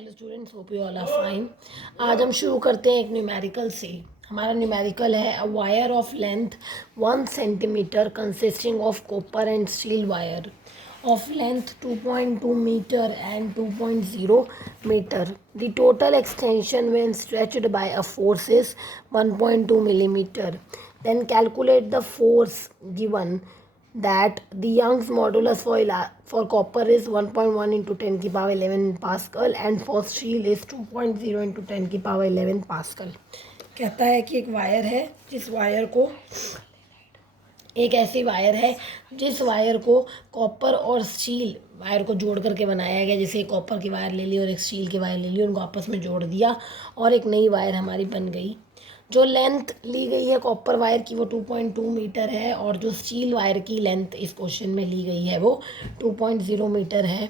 Hello students, hope you all are fine. आज हम शुरू करते हैं एक न्यूमेरिकल से। हमारा न्यूमेरिकल है a wire of length 1 centimetre consisting of copper and steel wire of length 2.2 meter and 2.0 meter. The total extension when stretched by a force is 1.2 millimeter. Then calculate the force given that the Young's modulus for copper is 1.1 into 10 की power 11 pascal and for steel is 2.0 into 10 की power 11 pascal. कहता है कि एक wire है एक ऐसी wire है जिस वायर को कॉपर और स्टील वायर को जोड़ करके बनाया गया। जैसे कॉपर की वायर ले ली और एक स्टील की वायर ले ली, उनको आपस में जोड़ दिया और एक नई वायर हमारी बन गई। जो लेंथ ली गई है कॉपर वायर की वो 2.2 मीटर है और जो स्टील वायर की लेंथ इस क्वेश्चन में ली गई है वो 2.0 मीटर है।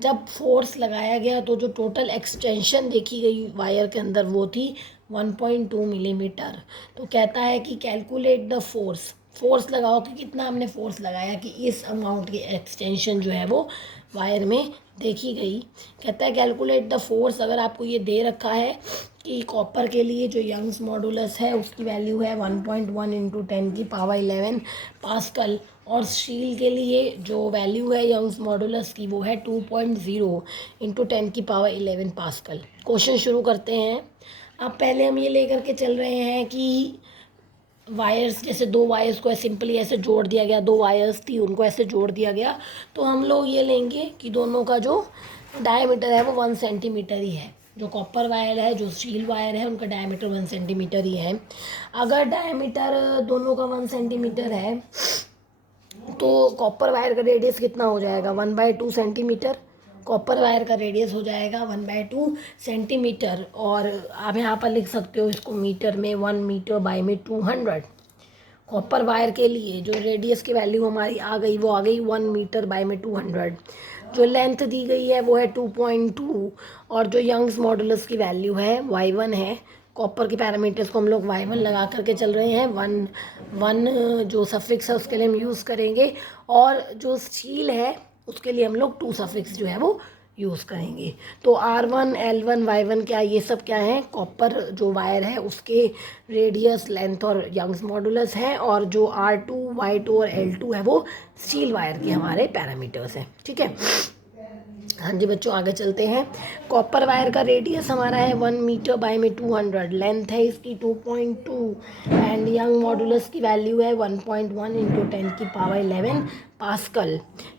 जब फोर्स लगाया गया तो जो टोटल एक्सटेंशन देखी गई वायर के अंदर वो थी 1.2 मिलीमीटर। तो कहता है कि कैलकुलेट द फोर्स लगाओ कि कितना हमने फोर्स लगाया कि इस अमाउंट की एक्सटेंशन जो है वो वायर में देखी गई। कहता है कैलकुलेट द फोर्स। अगर आपको ये दे रखा है कि कॉपर के लिए जो यंग्स मॉडुलस है उसकी वैल्यू है 1.1 इंटू 10 की पावर 11 पास्कल और स्टील के लिए जो वैल्यू है यंग्स मॉडुलस की वो है 2.0 इंटू 10 की पावर 11 पास्कल। क्वेश्चन शुरू करते हैं। अब पहले हम ये लेकर के चल रहे हैं कि वायर्स, जैसे दो वायर्स को सिंपली ऐसे जोड़ दिया गया, दो वायर्स थी उनको ऐसे जोड़ दिया गया, तो हम लोग ये लेंगे कि दोनों का जो डायमीटर है वो 1 सेंटीमीटर ही है। जो कॉपर वायर है जो स्टील वायर है उनका डायमीटर 1 सेंटीमीटर ही है। अगर डायमीटर दोनों का 1 सेंटीमीटर है तो कॉपर वायर का रेडियस कितना हो जाएगा 1/2 सेंटीमीटर। कॉपर वायर का रेडियस हो जाएगा 1/2 सेंटीमीटर और आप यहाँ पर लिख सकते हो इसको मीटर में, 1 मीटर बाई में 200। कॉपर वायर के लिए जो रेडियस की वैल्यू हमारी आ गई वो आ गई 1 मीटर बाई में 200। जो लेंथ दी गई है वो है 2.2 और जो यंग्स मॉडुलस की वैल्यू है y1 है। कॉपर के पैरामीटर्स को हम लोग y1 लगा करके चल रहे हैं। वन जो सफिक्स है उसके लिए हम यूज़ करेंगे और जो स्टील है उसके लिए हम लोग 2 सफिक्स जो है वो यूज़ करेंगे। तो R1 L1 Y1 क्या ये सब क्या है, कॉपर जो वायर है उसके रेडियस, लेंथ और यंग्स मॉडुलस है और जो R2 Y2 और L2 है वो स्टील वायर के हमारे पैरामीटर्स हैं। ठीक है, हाँ जी बच्चों आगे चलते हैं। कॉपर वायर का रेडियस हमारा है 1 मीटर बाई में 200, लेंथ है इसकी 2.2 एंड यंग मॉडुलस की वैल्यू है 1.1 इंटू 10 की पावर 11 पास्कल।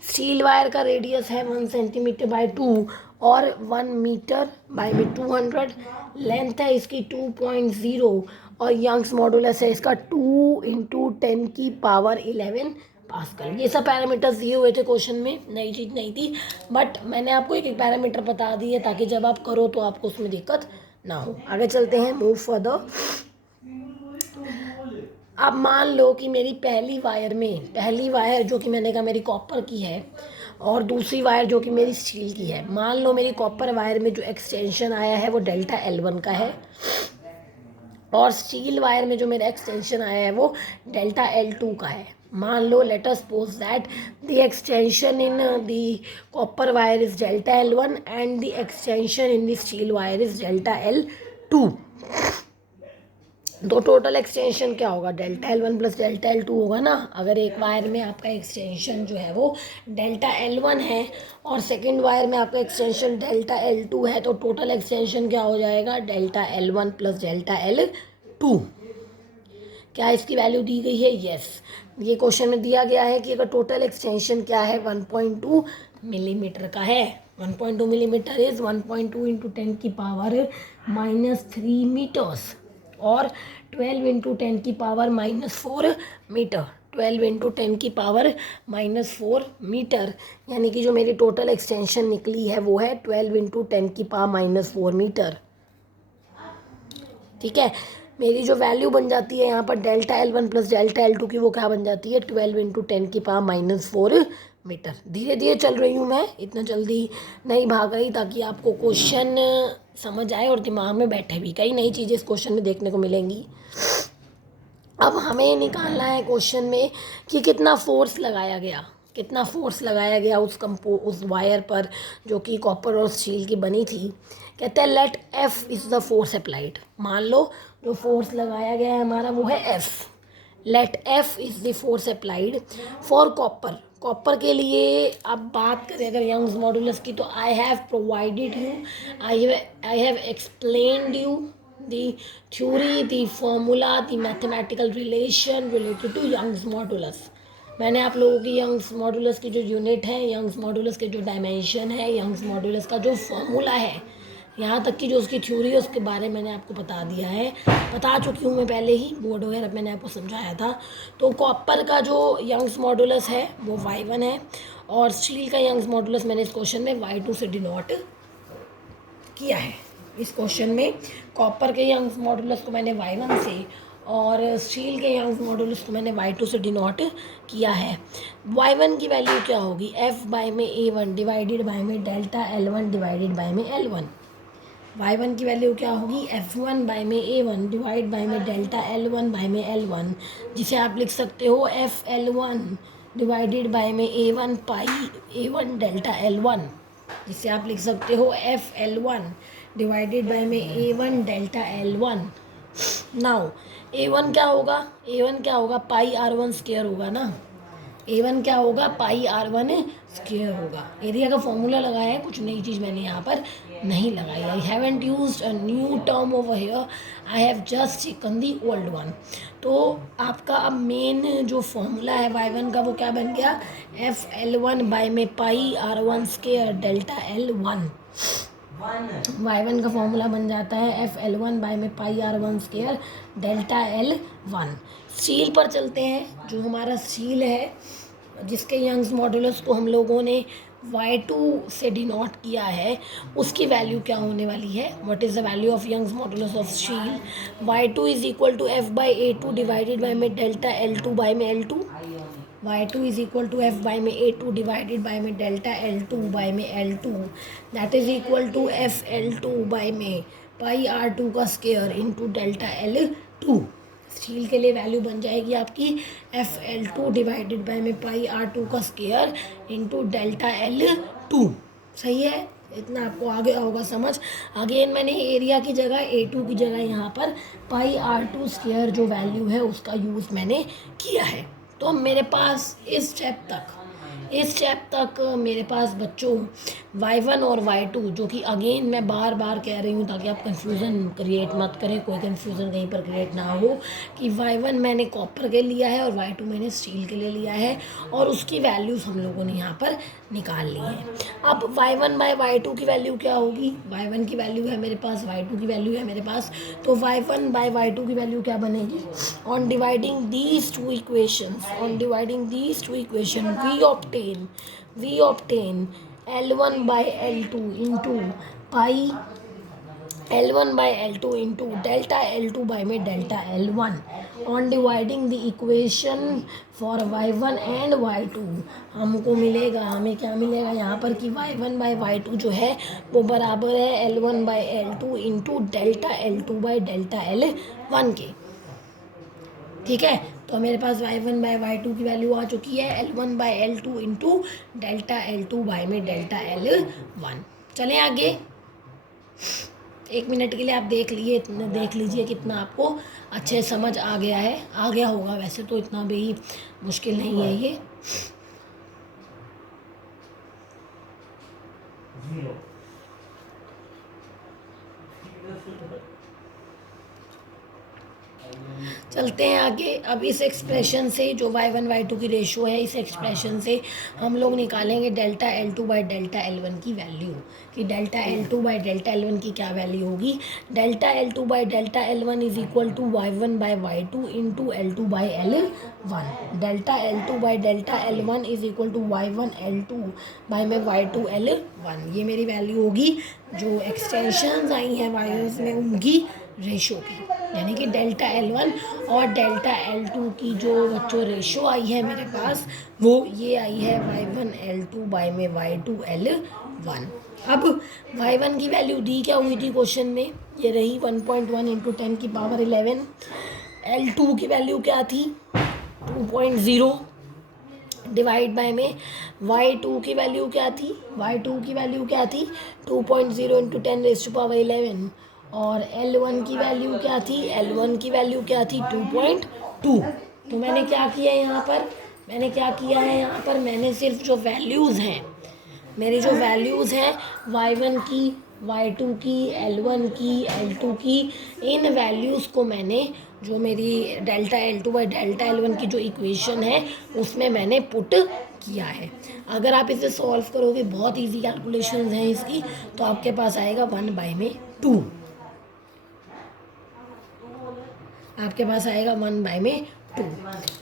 स्टील वायर का रेडियस है 1 सेंटीमीटर बाई 2 और 1 मीटर बाई में 200, लेंथ है इसकी 2.0 और यंग्स मॉडुलस है इसका 2 इंटू 10 की पावर 11 पास्कल। ये सब पैरामीटर्स दिए हुए थे क्वेश्चन में, नई चीज़ नहीं थी, बट मैंने आपको एक एक पैरामीटर बता दी है ताकि जब आप करो तो आपको उसमें दिक्कत ना हो। आगे चलते हैं, मूव फर्दर। अब मान लो कि मेरी पहली वायर जो कि मैंने कहा मेरी कॉपर की है और दूसरी वायर जो कि मेरी स्टील की है। मान लो मेरी कॉपर वायर में जो एक्सटेंशन आया है वो डेल्टा L1 का है और स्टील वायर में जो मेरा एक्सटेंशन आया है वो डेल्टा L2 का है। मान लो let us suppose that the extension in the copper wire is delta L1 and the extension in the steel wire is delta L2। तो टोटल एक्सटेंशन क्या होगा, delta L1 plus delta L2 होगा ना। अगर एक वायर में आपका extension जो है वो डेल्टा L1 है और सेकंड वायर में आपका एक्सटेंशन डेल्टा L2 है तो टोटल एक्सटेंशन क्या हो जाएगा, delta L1 plus delta L2। क्या इसकी वैल्यू दी गई है, यस। ये क्वेश्चन में दिया गया है कि अगर टोटल एक्सटेंशन क्या है 1.2 मिलीमीटर का है। 1.2 मिलीमीटर इज 1.2 इंटू 10 की पावर -3 मीटर्स और 12 इंटू 10 की पावर -4 मीटर। 12 इंटू 10 की पावर -4 मीटर, यानी कि जो मेरी टोटल एक्सटेंशन निकली है वो है 12 इंटू 10 की पावर -4 मीटर। ठीक है, मेरी जो वैल्यू बन जाती है यहाँ पर delta L1 plus delta L2 की वो क्या बन जाती है 12 इंटू 10 की पावर -4 मीटर। धीरे धीरे चल रही हूँ मैं, इतना जल्दी नहीं भाग रही, ताकि आपको क्वेश्चन समझ आए और दिमाग में बैठे भी। कई नई चीज़ें इस क्वेश्चन में देखने को मिलेंगी। अब हमें निकालना है क्वेश्चन में कि कितना फोर्स लगाया गया। कितना फोर्स लगाया गया उस वायर पर जो कि कॉपर और स्टील की बनी थी। कहते हैं let F is the force applied. मान लो जो फोर्स लगाया गया है हमारा वो है F. Let F is the force applied for copper. Copper के लिए अब बात करें अगर यंग्स मॉडुलस की, तो I have provided you, I have explained you the theory, the formula, the mathematical relation related to Young's modulus. मैंने आप लोगों की यंग्स मॉडुलस की जो यूनिट है, यंग्स मॉडुलस के जो डायमेंशन है, यंग्स मॉडुलस का जो फॉर्मूला है, यहाँ तक की जो उसकी थ्योरी है उसके बारे में मैंने आपको बता दिया है, बता चुकी हूँ मैं पहले ही, बोर्ड वगैरह मैंने आपको समझाया था। तो कॉपर का जो यंग्स मॉडुलस है वो y1 है और स्टील का यंग्स मॉडुलस मैंने इस क्वेश्चन में y2 से डिनोट किया है। इस क्वेश्चन में कॉपर के यंग्स मॉडुलस को मैंने y1 से और स्टील के यंग्स मॉडुलस को मैंने y2 से डिनोट किया है। y1 की वैल्यू क्या होगी, f बाय में a1 डिवाइडेड बाय में डेल्टा L1 डिवाइडेड बाय में L1। y1 की वैल्यू क्या होगी, f1 बाय में a1 डिवाइड बाय में डेल्टा L1 बाय में L1, जिसे आप लिख सकते हो f L1 डिवाइडेड बाय में a1 पाई a1 डेल्टा L1, जिसे आप लिख सकते हो f L1 डिवाइडेड बाय में a1 delta L1। Now a1 क्या होगा, a1 क्या होगा, पाई r1 स्क्वायर होगा ना, a1 क्या होगा, पाई r1 स्क्वायर होगा। एरिया का फॉर्मूला लगाया है, कुछ नई चीज़ मैंने यहाँ पर नहीं लगाई। I haven't used a new term over here, I have just taken the old one. तो आपका अब मेन जो फॉर्मूला है y1 का वो क्या बन गया, f L1 बाय में pi r1 square delta L1। y1 का फॉर्मूला बन जाता है f L1 बाय में pi r1 square delta L1। Steel पर चलते हैं। जो हमारा स्टील है जिसके यंग्स मॉडुलस को हम लोगों ने y2 से डिनोट किया है, उसकी वैल्यू क्या होने वाली है, what is the value of Young's modulus of steel, y2 is equal to f by a2 divided by में डेल्टा L2 बाय में L2। y2 is equal to f by में a2 डिवाइडेड बाय में delta L2 by में L2, that is equal to f L2 by में pi r2 का square into delta L2। Steel के लिए value बन जाएगी आपकी f L2 डिवाइडेड बाय में पाई r2 का स्क्वायर इंटू डेल्टा L2। सही है, इतना आपको आ गया होगा समझ। अगेन मैंने एरिया की जगह a2 की जगह यहाँ पर पाई r2 स्क्वायर जो वैल्यू है उसका यूज़ मैंने किया है। तो मेरे पास इस स्टेप तक मेरे पास बच्चों y1 और y2, जो कि अगेन मैं बार बार कह रही हूँ ताकि आप कंफ्यूजन क्रिएट मत करें, कोई कंफ्यूजन कहीं पर क्रिएट ना हो कि y1 मैंने कॉपर के लिया है और y2 मैंने स्टील के लिए लिया है और उसकी वैल्यूज़ हम लोगों ने यहाँ पर निकाल ली है। अब y1 बाय y2 की वैल्यू क्या होगी, y1 की वैल्यू है मेरे पास, y2 की वैल्यू है मेरे पास, तो y1 बाय y2 की वैल्यू क्या बनेगी, on dividing these two equation we obtain L1 by L2 into pi L1 by L2 into delta L2 by में delta L1 on dividing the equation for y1 and y2। हमको मिलेगा, हमें क्या मिलेगा यहाँ पर कि y1 by y2 जो है वो बराबर है L1 by L2 into delta L2 by delta L1 के। ठीक है, तो मेरे पास y1 बाय y2 की वैल्यू आ चुकी है L1 by L2 into delta L2 by में डेल्टा L1। चलें आगे, 1 मिनट के लिए आप देख लीजिए कितना आपको अच्छे समझ आ गया है, आ गया होगा वैसे तो, इतना भी मुश्किल नहीं है ये। चलते हैं आगे। अब इस एक्सप्रेशन से जो y1 y2 की रेशो है, इस एक्सप्रेशन से हम लोग निकालेंगे delta L2 by delta L1 की वैल्यू, कि delta L2 by delta L1 की क्या वैल्यू होगी। Delta L2 by delta L1 is equal to y1 by y2 into L2 by L1। Delta L2 by delta L1 is equal to y1 L2 by में y2 L1। ये मेरी value होगी जो extensions आई हैं wires में उनकी ratio की, यानी कि डेल्टा L1 और डेल्टा L2 की जो बच्चों रेशो आई है मेरे पास वो ये आई है y1 L2 बाय में y2 L1। अब y1 की वैल्यू दी क्या हुई थी क्वेश्चन में, ये रही 1.1 इंटू 10 की पावर 11। L2 की वैल्यू क्या थी 2.0, डिवाइड बाय में y2 की वैल्यू क्या थी, y2 की वैल्यू क्या थी 2.0 इंटू 10⁻11 और L1 की वैल्यू क्या थी, L1 की वैल्यू क्या थी 2.2। तो मैंने क्या किया यहाँ पर, मैंने सिर्फ जो वैल्यूज़ हैं, मेरी जो वैल्यूज़ हैं y1 की, y2 की, L1 की, L2 की, इन वैल्यूज़ को मैंने जो मेरी delta L2 by delta L1 की जो इक्वेशन है उसमें मैंने पुट किया है। अगर आप इसे सॉल्व करोगे, बहुत इजी कैलकुलेशंस हैं इसकी, तो आपके पास आएगा 1/2, आपके पास आएगा 1/2।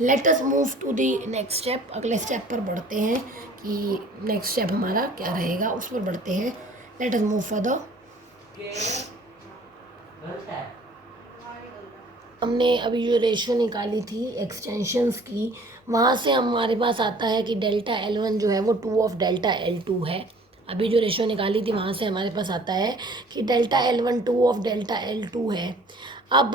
Let us move to the next step, अगले स्टेप पर बढ़ते हैं कि नेक्स्ट स्टेप हमारा क्या रहेगा, उस पर बढ़ते हैं। Late us move further. हमने अभी जो रेशियो निकाली थी एक्सटेंशंस की, वहाँ से हमारे पास आता है कि डेल्टा L1 जो है वो 2 ऑफ डेल्टा L2 है। अभी जो रेशियो निकाली थी वहाँ से हमारे पास आता है कि delta L1 2 of delta L2 है। अब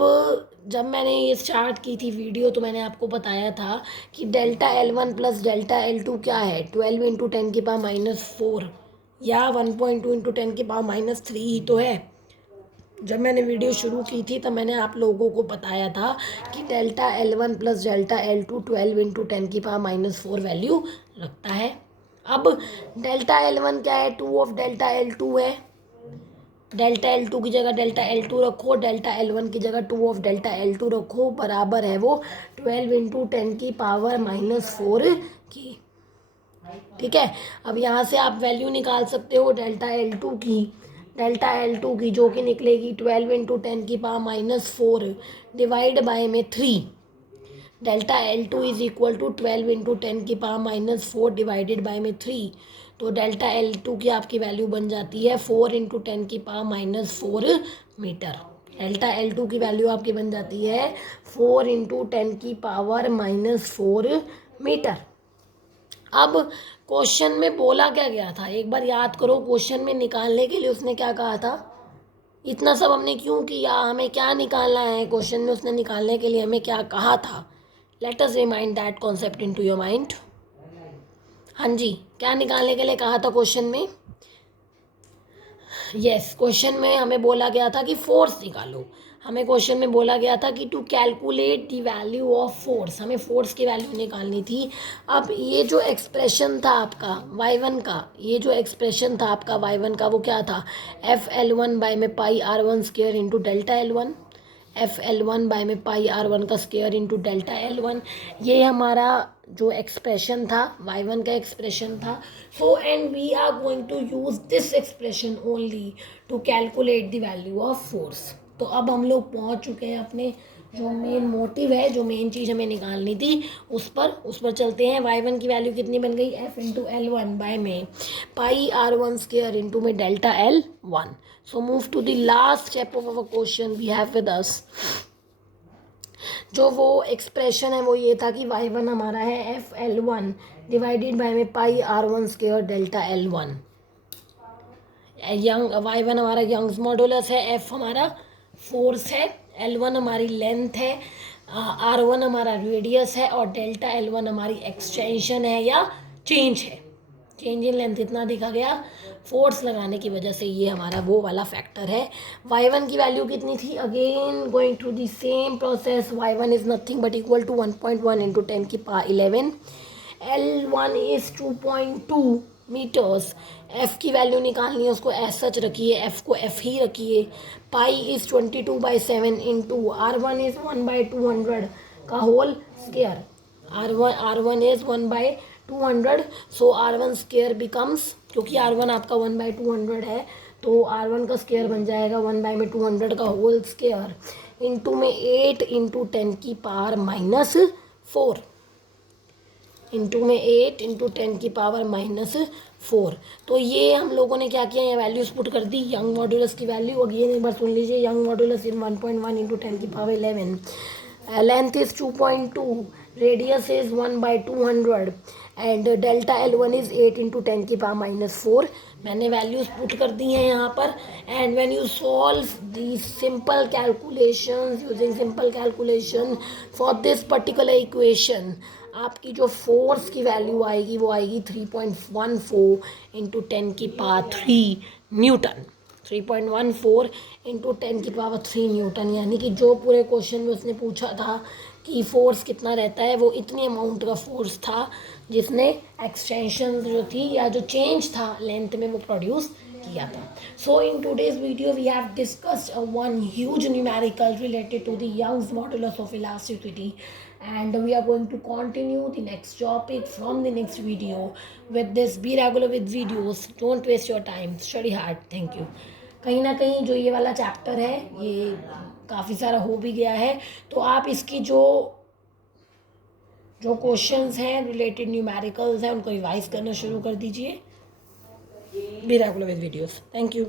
जब मैंने ये स्टार्ट की थी वीडियो तो मैंने आपको बताया था कि delta L1 plus delta L2 क्या है, 12 इंटू 10⁻⁻4 या 1.2 इंटू 10⁻³ ही तो है। जब मैंने वीडियो शुरू की थी तब मैंने आप लोगों को बताया था कि delta L1 plus delta L2 12 into 10⁻⁻4 value रखता है। अब डेल्टा L1 क्या है, 2 ऑफ डेल्टा L2 है। डेल्टा L2 की जगह डेल्टा L2 रखो, डेल्टा L1 की जगह 2 ऑफ डेल्टा L2 रखो, बराबर है वो 12 इंटू 10⁻⁻4 की। ठीक है, अब यहाँ से आप वैल्यू निकाल सकते हो डेल्टा L2 की, जो कि निकलेगी 12 इंटू 10⁻⁻4 डिवाइड बाय में 3। Delta L2 is equal to 12 into 10⁻⁻4 divided by में 3। तो डेल्टा L2 की आपकी वैल्यू बन जाती है 4 इंटू 10⁻4 मीटर। डेल्टा L2 की वैल्यू आपकी बन जाती है 4 इंटू 10⁻4 मीटर। अब क्वेश्चन में बोला क्या गया था, एक बार याद करो। क्वेश्चन में निकालने के लिए उसने क्या कहा था, इतना सब हमने क्यों किया, हमें क्या निकालना है क्वेश्चन में, उसने निकालने के लिए हमें क्या कहा था। Let us remind that concept into your mind. हाँ जी, क्या निकालने के लिए कहा था क्वेश्चन में? यस, क्वेश्चन में हमें बोला गया था कि फोर्स निकालो। हमें क्वेश्चन में बोला गया था कि to calculate the value of force, हमें फोर्स की वैल्यू निकालनी थी। अब ये जो एक्सप्रेशन था आपका y1 का, ये जो एक्सप्रेशन था आपका y1 का, वो क्या था, FL1 बाय में pi R1 square into delta L1, FL1 by में पाई R1 का स्क्वायर इंटू डेल्टा L1। ये हमारा जो एक्सप्रेशन था y1 का एक्सप्रेशन था। So and we are going to use this expression only to calculate the value of force. तो अब हम लोग पहुंच चुके हैं अपने जो मेन मोटिव है, जो मेन चीज़ हमें निकालनी थी, उस पर चलते हैं। y1 की वैल्यू कितनी बन गई, f इंटू L1 बाय में पाई R1 स्क्वायर इंटू में delta L1। So move to the last step of our question we have with us. जो वो एक्सप्रेशन है वो ये था कि y1 हमारा है FL1 डिवाइडेड बाय में pi R1 square delta L1। y1 हमारा यंग्स मॉडुलस है, f हमारा फोर्स है, L1 हमारी लेंथ है, R1 हमारा रेडियस है और डेल्टा L1 हमारी एक्सटेंशन है या चेंज है। चेंज इन लेंथ इतना दिखा गया, फोर्स लगाने की वजह से ये हमारा वो वाला फैक्टर है। y1 की वैल्यू कितनी थी, again going to the same process, y1 is nothing but equal to 1.1 into 10⁻11। L1 is 2.2 metres. f की वैल्यू निकालनी है, उसको एज सच रखिए, f को f ही रखिए। Pi is 22/7 into R1 is 1/200 का whole square. R1 is 1/200, so R1 square becomes, क्योंकि R1 आपका 1/200 है तो R1 का स्क्वायर बन जाएगा 1/200 का होल स्क्वायर इंटू में 8 इंटू 10⁻⁻4 इंटू में 8 इंटू 10⁻⁻4। तो ये हम लोगों ने क्या किया, ये वैल्यूज पुट कर दी। यंग मॉड्यूलस की वैल्यू अगेन एक बार सुन लीजिए, young modulus in 1.1 into 10⁻11, length is 2.2, radius is 1/200 and delta L1 is 8 into 10⁻⁻4। मैंने वैल्यूज पुट कर दी हैं यहाँ पर। And when you solve the simple calculations using simple calculation for this particular equation, आपकी जो force की वैल्यू आएगी वो आएगी 3.14 इंटू 10⁻³ न्यूटन। 3.14 इंटू 10⁻³ न्यूटन, यानी कि जो पूरे क्वेश्चन में उसने पूछा था कि फोर्स कितना रहता है, वो इतनी अमाउंट का फोर्स था जिसने एक्सटेंशन जो थी या जो चेंज था लेंथ में वो प्रोड्यूस किया था। So in today's video we have discussed one huge numerical related to the Young's modulus of elasticity, and we are going to continue the next topic from the next video. With this, be regular with videos, don't waste your time, study hard. Thank you. कहीं ना कहीं जो ये वाला chapter है ये काफ़ी सारा हो भी गया है, तो आप इसकी जो क्वेश्चंस हैं रिलेटेड न्यूमेरिकल्स हैं उनको रिवाइज करना शुरू कर दीजिए। Be regular with videos. Thank you.